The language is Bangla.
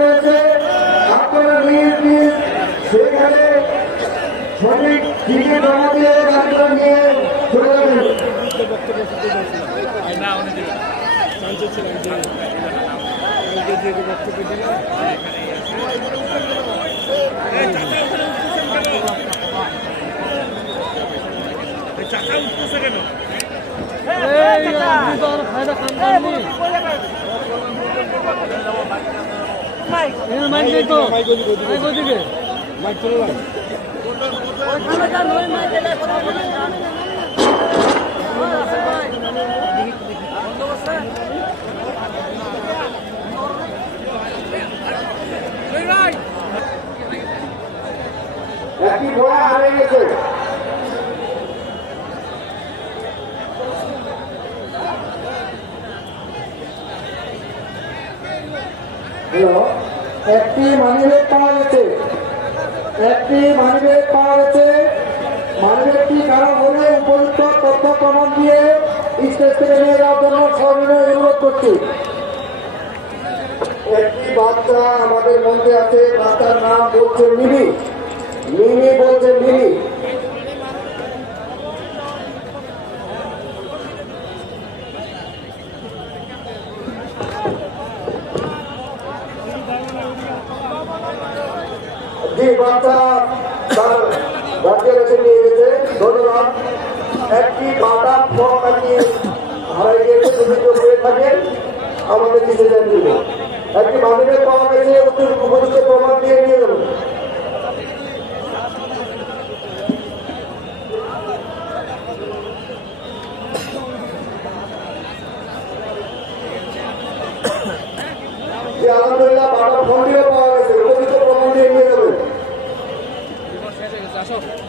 রয়েছে আপনারা নিজ নিজ সেখানে সঠিক টিকিট জমা দিয়ে গাড়িটা নিয়ে চলে যাবেন চাকা উঠতেছে কেন মাইক নেই একটি ঘোড়া হারিয়ে গেছে। একটি মানিব্যাগ পাওয়া গেছে। একটি মানিব্যাগ পাওয়া গেছে। মানিব্যাগটি কারও হলে উপযুক্ত তথ্য প্রমাণ দিয়ে স্টেজ থেকে নিয়ে যাওয়ার জন্য সবিনয় অনুরোধ করছি। একটি বাচ্চা আমাদের মধ্যে আছে, বাচ্চার নাম বলছে মিমি। মিমি বলছে মিমি। আমাদের কিছু দেবেন একটি মানিব্যাগ পাওয়া গেছে উপযুক্ত দিয়ে আলহামদুলিল্লাহ বাটা ফোন দর্শক